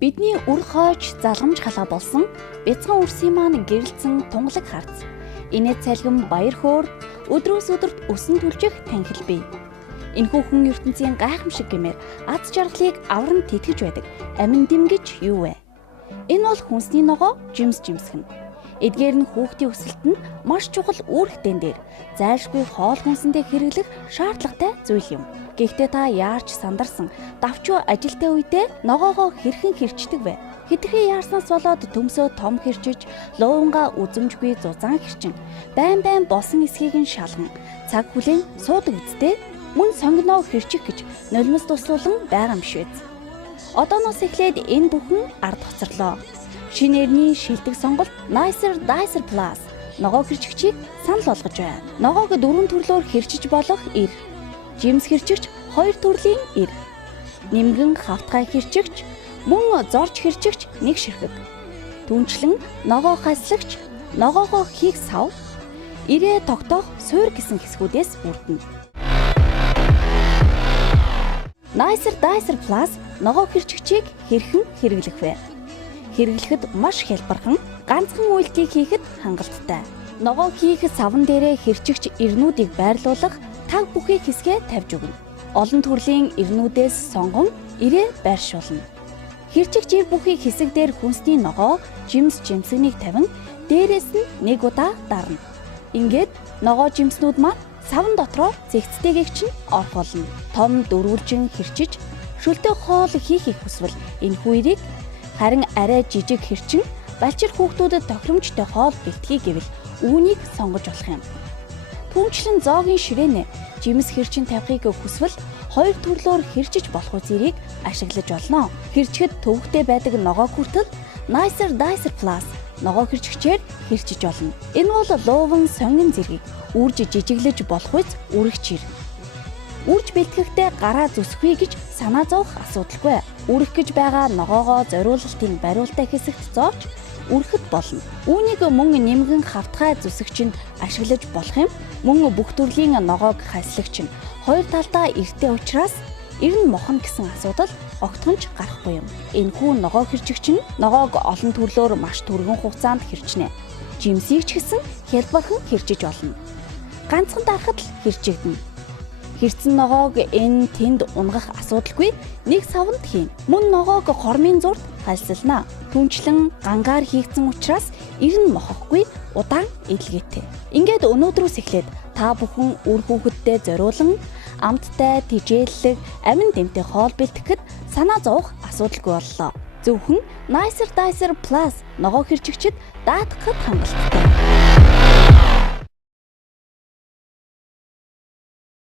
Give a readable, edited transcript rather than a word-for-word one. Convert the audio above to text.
Бидний үр хойч залгамж халаа болсон бяцхан үрсийн маань гэрэлцэн тунгалаг харц. Инээд цалгим баяр хөөр өдрөөс өдөрт өсөн түлжих танхил бий. Энэхүү хүн ертөнцийн гайхамшиг гэмээр аз жаргалыг авран тэтгэж байдаг. Амин дэмгэж юу вэ? Энэ бол хүнсний ногоо жимсгэн. Эдгээр нь хүүхдийн өсөлтөнд маш чухал үүрэгтэн дээр зайлшгүй хоол хүнсэндээ хэрэглэх шаардлагатай зүйл юм. Гэхдээ та яарч сандарсан давчуу ажилтай үедээ ногоогоо хэрхэн хэрчдэг вэ? Хэтэрхий яарснаас болоод төмсөө том хэрчиж, луунгаа үзэмжгүй зузаан хэрчин, байн болсон эсхийг нь шалган, цаг хүлээн суудаг үсттэй мөн сонгиноо хэрчих гэж нулимс туслуулан байгаа юм швэз. Одооноос эхлээд энэ бүхэн ард хоцорлоо. Шинээрний шилдэг сонголт Nicer Dicer Plus ногоо хэрчигчийг санал болгож байна. Ногоог 4 төрлөөр хэрчиж болох ир, жимс хэрчигч 2 төрлийн ир, нимгэн хавтгай хэрчигч, мөн зорж хэрчигч 1 ширхэг. Түнчлэн ногоо хаслагч, ногоогоо хийх сав, ирээ тогтоох суур гэсэн хэсгүүдээс бүрдэнэ. Nicer Dicer Plus ногоо хэрчигчийг хэрхэн хэрэглэх вэ? Хэрэглэхэд маш хялбархан, ганцхан үйлдэлийг хийхэд хангалттай. Ногоо хийх савн дээрээ хэрчигч ирнүүдийг байрлуулах таг бүхий хэсгээ тавьж өгнө. Олон төрлийн ирнүүдээс сонгон ирээ байршуулна. Хэрчигч ир бүхий хэсэг дээр хүнсний ногоо, жимсгэнийг тавин, дээрээс нь 1 удаа дарна. Ингээд ногоо жимснүүд маань савн дотроо зэгцтэйгч нь орхолно. Том дөрвөлжин хэрчиж, шүлтэй хоол хийхийг хүсвэл энэ хүерийг харин арай жижиг хэрчин балчир хүүхдүүдэд тохиромжтой хоол бэлтгэе гэвэл үүнийг сонгож болох юм. Түнчлэн зоогийн ширээнэ жимс хэрчин тавихыг хүсвэл 2 төрлөөр хэрчиж болох үзэрийг ашиглаж болно. Хэрчгэд төвөгтэй байдаг ногоо хүртэл Nicer Dicer Plus ногоо хэрчигчээр хэрчиж болно. Энэ бол лууван сонгин зэргийг үрж жижиглэж болох үз үрэгчээр. Үрж бэлтгэхдээ гараа зүсэхгүй гэж санаа зовох асуудалгүй. Үрэх гэж байгаа ногоогоо зориулалтын бариултай хэсэгт зоож үрэхэд болно. Үүнийг мөн нэмгэн хавтгай зүсэгчэнд ашиглаж болох юм. Мөн бүх төрлийн ногоог хаслагч нь 2 талдаа эртээ учраас ир нь мохно гэсэн асуудал огтхонч гарахгүй юм. Энэхүү ногоо хэрчигч нь ногоог олон төрлөөр маш түргэн хугацаанд хэрчнэ. Жимсийг ч гэсэн хялбархан хэрчиж болно. Ганцхан дарахад л хэрчигдэнэ. Хэрцэн ногоог энэ тэнд унгах асуудалгүй нэг савнд хийн. Мөн ногоог хормын зурд хальсална. Түнчлэн гангаар хийгдсэн учраас ир нь мохохгүй удаан эдлгээтэй. Ингээд өнөөдрөөс эхлээд та бүхэн үр хүүхэдтэй зориулан амттай тижээллэг амин дэмтэй хоол бэлтгэхэд санаа зовох асуудалгүй боллоо. Зөвхөн Nicer Dicer Plus ногоо хэрчигчид даатгахад хангалттай.